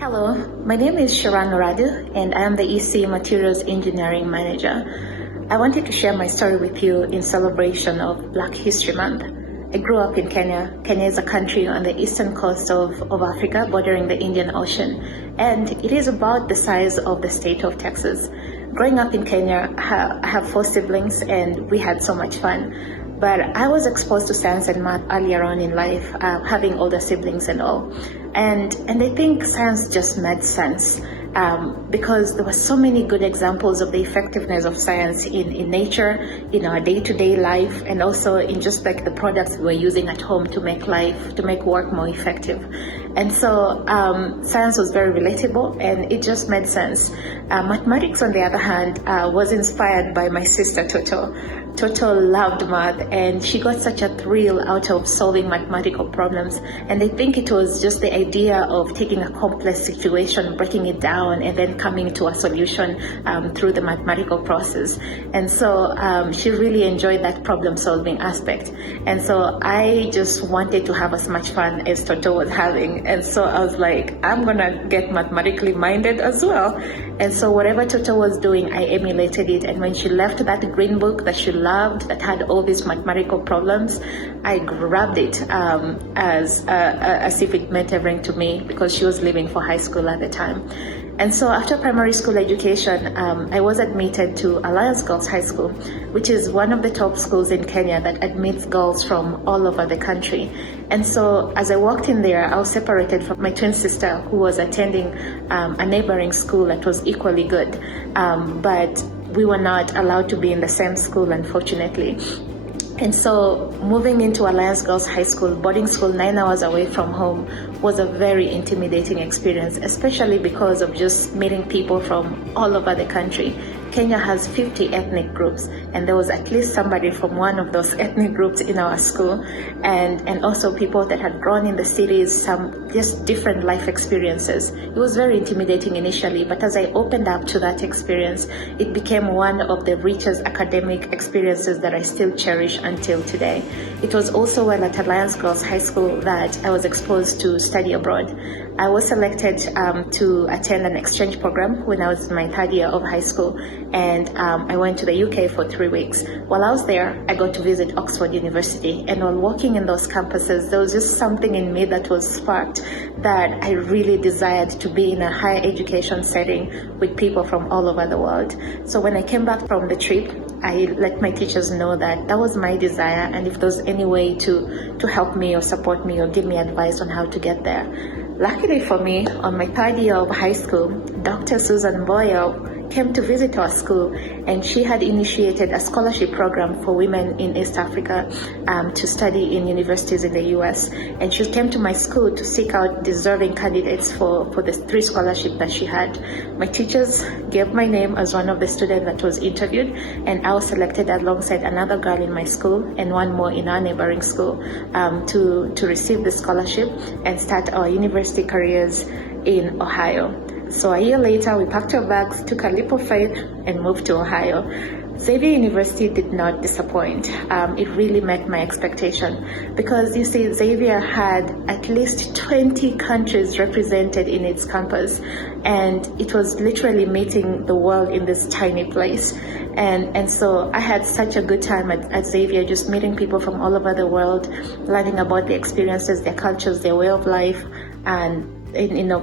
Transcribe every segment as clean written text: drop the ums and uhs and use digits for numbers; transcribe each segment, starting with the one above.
Hello, my name is Sheran Oradu and I am the EC Materials Engineering Manager. I wanted to share my story with you in celebration of Black History Month. I grew up in Kenya. Kenya is a country on the eastern coast of Africa, bordering the Indian Ocean, and it is about the size of the state of Texas. Growing up in Kenya, I have 4 siblings and we had so much fun. But I was exposed to science and math earlier on in life, having older siblings and all. And I think science just made sense because there were so many good examples of the effectiveness of science in nature, in our day-to-day life, and also in just like the products we're using at home to make work more effective. And so science was very relatable and it just made sense. Mathematics, on the other hand, was inspired by my sister Toto. Toto loved math and she got such a thrill out of solving mathematical problems. And I think it was just the idea of taking a complex situation, breaking it down, and then coming to a solution through the mathematical process. And so she really enjoyed that problem solving aspect. And so I just wanted to have as much fun as Toto was having. And so I was like, I'm gonna get mathematically minded as well. And so whatever Toto was doing, I emulated it. And when she left that green book that she loved, that had all these mathematical problems, I grabbed it as if it meant everything to me because she was leaving for high school at the time. And so after primary school education, I was admitted to Alliance Girls High School, which is one of the top schools in Kenya that admits girls from all over the country. And so as I walked in there, I was separated from my twin sister who was attending a neighboring school that was equally good. But we were not allowed to be in the same school, unfortunately. And so moving into Alliance Girls High School, boarding school 9 hours away from home, was a very intimidating experience, especially because of just meeting people from all over the country. Kenya has 50 ethnic groups, and there was at least somebody from one of those ethnic groups in our school, and also people that had grown in the cities, some just different life experiences. It was very intimidating initially, but as I opened up to that experience, it became one of the richest academic experiences that I still cherish until today. It was also while at Alliance Girls High School that I was exposed to study abroad. I was selected to attend an exchange program when I was in my 3rd year of high school, and I went to the UK for 3 weeks. While I was there, I got to visit Oxford University, and while walking in those campuses, there was just something in me that was sparked that I really desired to be in a higher education setting with people from all over the world. So when I came back from the trip, I let my teachers know that that was my desire, and if there was any way to help me or support me or give me advice on how to get there. Luckily for me, on my 3rd year of high school, Dr. Susan Boyle came to visit our school, and she had initiated a scholarship program for women in East Africa to study in universities in the US. And she came to my school to seek out deserving candidates for the 3 scholarships that she had. My teachers gave my name as one of the students that was interviewed, and I was selected alongside another girl in my school and one more in our neighboring school to receive the scholarship and start our university careers in Ohio. So a year later, we packed our bags, took a leap of faith, and moved to Ohio. Xavier University did not disappoint. It really met my expectation because, you see, Xavier had at least 20 countries represented in its campus, and it was literally meeting the world in this tiny place. And so I had such a good time at Xavier, just meeting people from all over the world, learning about their experiences, their cultures, their way of life, and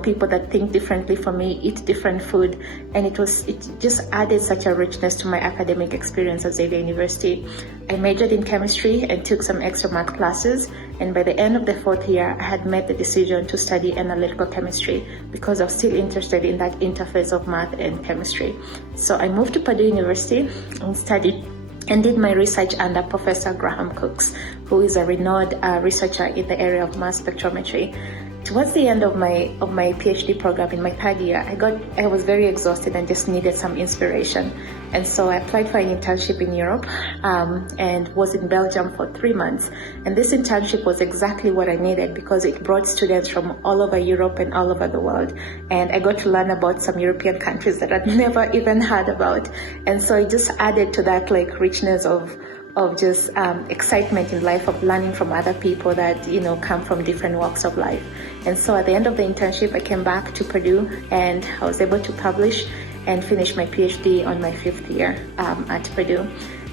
people that think differently from me, eat different food, and it just added such a richness to my academic experience at Xavier University. I majored in chemistry and took some extra math classes, and by the end of the 4th year, I had made the decision to study analytical chemistry because I was still interested in that interface of math and chemistry. So I moved to Purdue University and studied and did my research under Professor Graham Cooks, who is a renowned researcher in the area of mass spectrometry. Towards the end of my Ph.D. program in my 3rd year, I was very exhausted and just needed some inspiration. And so I applied for an internship in Europe and was in Belgium for 3 months. And this internship was exactly what I needed because it brought students from all over Europe and all over the world. And I got to learn about some European countries that I'd never even heard about. And so it just added to that richness of of just excitement in life, of learning from other people that, come from different walks of life. And so at the end of the internship, I came back to Purdue and I was able to publish and finish my Ph.D. on my 5th year at Purdue.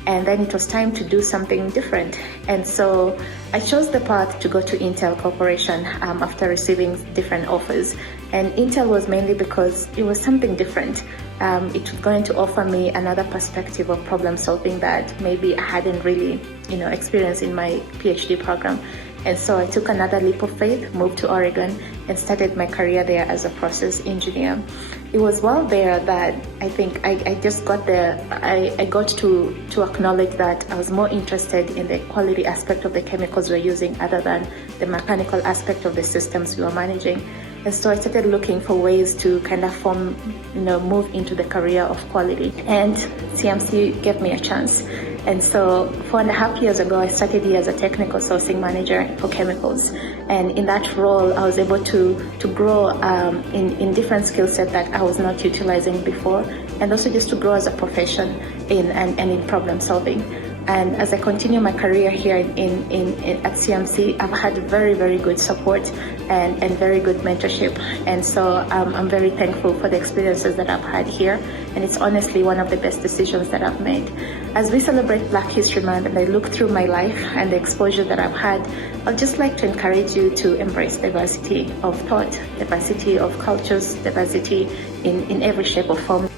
And then it was time to do something different. And so I chose the path to go to Intel Corporation after receiving different offers. And Intel was mainly because it was something different. It was going to offer me another perspective of problem solving that maybe I hadn't really, experienced in my PhD program. And so I took another leap of faith, moved to Oregon, and started my career there as a process engineer. It was while there that I think I just got there, I got to acknowledge that I was more interested in the quality aspect of the chemicals we're using other than the mechanical aspect of the systems we were managing. And so I started looking for ways to kind of move into the career of quality. And CMC gave me a chance. And so 4.5 years ago, I started here as a technical sourcing manager for chemicals. And in that role, I was able to grow in different skill sets that I was not utilizing before, and also just to grow as a profession in problem solving. And as I continue my career here at CMC, I've had very, very good support and very good mentorship. And so I'm very thankful for the experiences that I've had here. And it's honestly one of the best decisions that I've made. As we celebrate Black History Month and I look through my life and the exposure that I've had, I'd just like to encourage you to embrace diversity of thought, diversity of cultures, diversity in every shape or form.